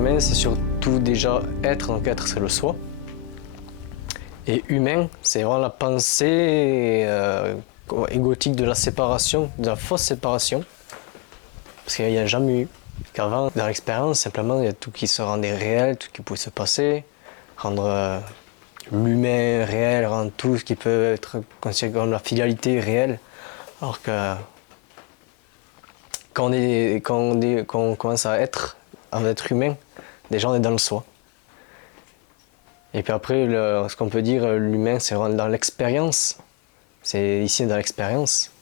humain, c'est surtout déjà être, donc être c'est le soi. Et humain, c'est vraiment la pensée égotique de la séparation, de la fausse séparation. Parce qu'il n'y a jamais eu. Qu'avant, dans l'expérience, simplement, il y a tout qui se rendait réel, tout qui pouvait se passer, rendre l'humain réel, rendre tout ce qui peut être considéré comme la filialité réelle. Alors que quand on commence à être humain, déjà on est dans le soi. Et puis après, ce qu'on peut dire, l'humain, c'est vraiment dans l'expérience. C'est ici dans l'expérience.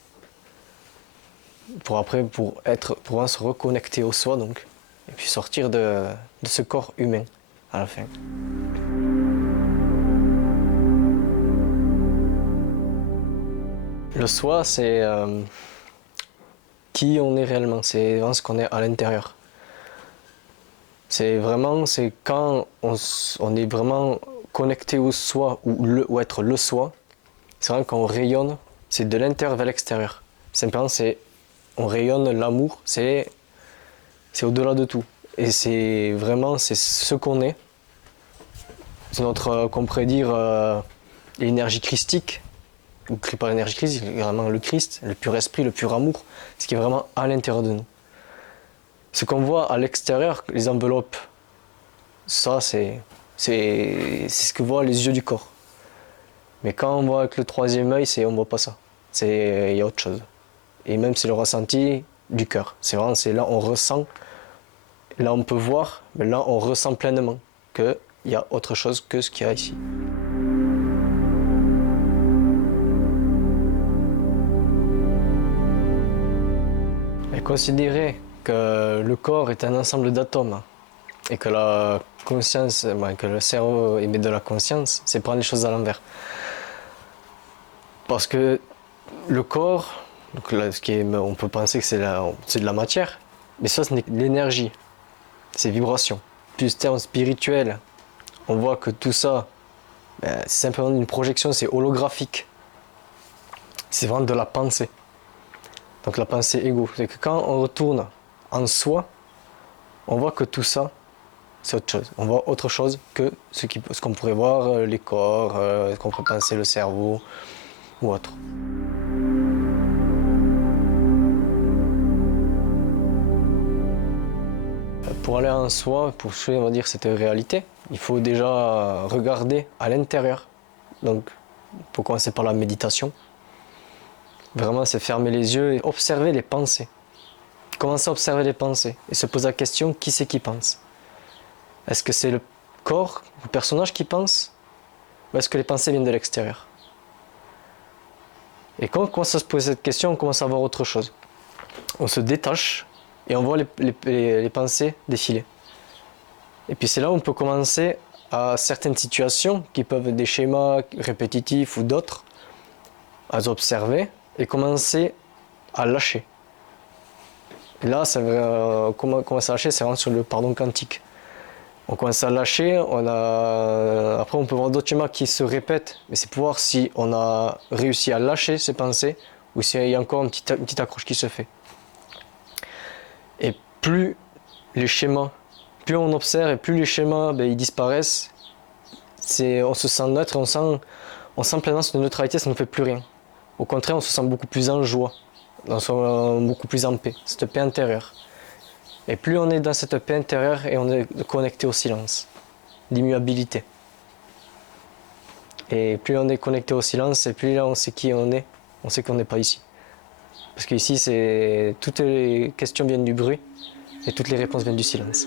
Pour vraiment se reconnecter au soi, donc. Et puis sortir de ce corps humain, à la fin. Le soi, c'est qui on est réellement. C'est vraiment ce qu'on est à l'intérieur. C'est quand on est vraiment connecté au soi ou être le soi, c'est vraiment quand on rayonne, c'est de l'intérieur vers l'extérieur. Simplement, on rayonne l'amour, c'est au-delà de tout. Et c'est ce qu'on est. C'est notre, qu'on pourrait dire, l'énergie christique, ou pas l'énergie christique, vraiment le Christ, le pur esprit, le pur amour, ce qui est vraiment à l'intérieur de nous. Ce qu'on voit à l'extérieur, les enveloppes, ça c'est ce que voient les yeux du corps. Mais quand on voit avec le troisième œil, on ne voit pas ça. Il y a autre chose. Et même c'est le ressenti du cœur. C'est là on ressent, là on peut voir, mais là on ressent pleinement qu'il y a autre chose que ce qu'il y a ici. Et considérer que le corps est un ensemble d'atomes et que la conscience, que le cerveau émet de la conscience, c'est prendre les choses à l'envers. Parce que le corps, donc là, on peut penser que c'est de la matière, mais ça, ce n'est que de l'énergie, c'est vibrations. Plus terme spirituel, on voit que tout ça, c'est simplement une projection, c'est holographique. C'est vraiment de la pensée. Donc la pensée égo. C'est que quand on retourne en soi, on voit que tout ça, c'est autre chose. On voit autre chose que ce qu'on pourrait voir, les corps, ce qu'on pourrait penser, le cerveau ou autre. Pour aller en soi, pour on va dire cette réalité, il faut déjà regarder à l'intérieur. Donc, il faut commencer par la méditation. Vraiment, c'est fermer les yeux et observer les pensées. Commencer à observer les pensées et se poser la question, qui c'est qui pense? Est-ce que c'est le corps, le personnage qui pense? Ou est-ce que les pensées viennent de l'extérieur? Et quand on commence à se poser cette question, on commence à voir autre chose. On se détache et on voit les pensées défiler. Et puis c'est là où on peut commencer à certaines situations qui peuvent être des schémas répétitifs ou d'autres, à observer et commencer à lâcher. Et là, comment commencer à lâcher, c'est vraiment sur le pardon quantique. On commence à lâcher, après on peut voir d'autres schémas qui se répètent, mais c'est pour voir si on a réussi à lâcher ces pensées ou s'il y a encore une petite accroche qui se fait. Et plus on observe et plus les schémas ils disparaissent, on se sent neutre, on sent pleinement cette neutralité, ça ne fait plus rien. Au contraire, on se sent beaucoup plus en joie, beaucoup plus en paix, cette paix intérieure. Et plus on est dans cette paix intérieure et on est connecté au silence, l'immuabilité. Et plus on est connecté au silence, et plus là on sait qui on est, on sait qu'on n'est pas ici. Parce qu'ici, toutes les questions viennent du bruit et toutes les réponses viennent du silence.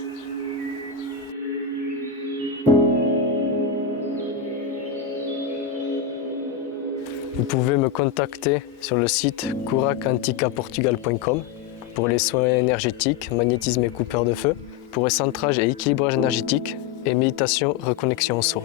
Vous pouvez me contacter sur le site curaquanticaportugal.com pour les soins énergétiques, magnétisme et coupeur de feu, pour recentrage et équilibrage énergétique et méditation reconnexion au soi.